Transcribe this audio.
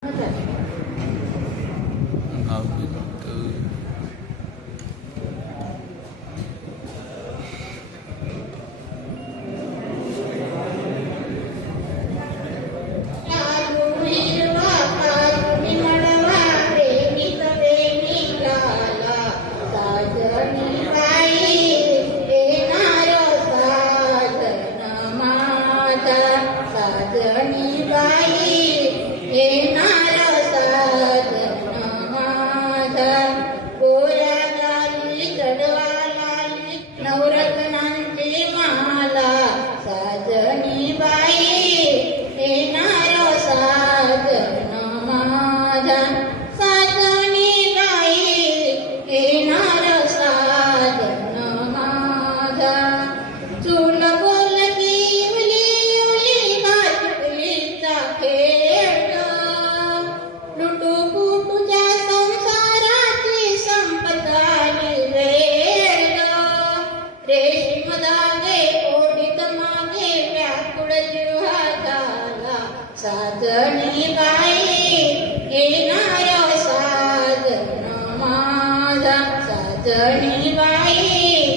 对。साधणी साधने येणार साधन माझा चूल बोलती उली उली गाठलीचा खेळ लुटू कुटुच्या संसाराची संपदा निवेळ मागे व्याकुळ जिव्हा झाला साधने बाई ગિરનાર્યો સાજન માધા સજણી બાઈ